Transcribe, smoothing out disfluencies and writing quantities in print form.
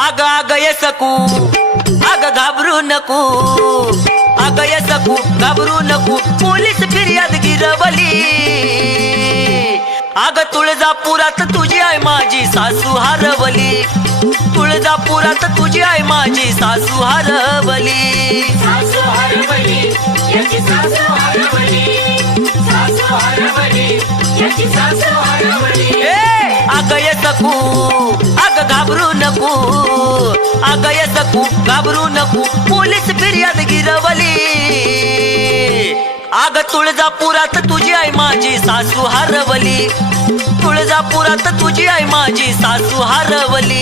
अग अग ये सकू अग घाबरू नको अग ये सकू घाबरू नको पोलीस फिर्याद गिरवली अग तुळजापुरात तुझी आई माझी सासू हरवली तुळजापुरात तुझी आई माझी सासू हरवली सासू हरवली याची सासू हरवली सासू हरवली याची सासू हरवली अग ये सकू अग घाबरू नको अग ये सकू घाबरू नको पोलीस फिर्याद गिरवली अग तुळजापुरात तुझी आई माझी सासू हरवली तुळजापुरात तुझी आई माझी सासू हरवली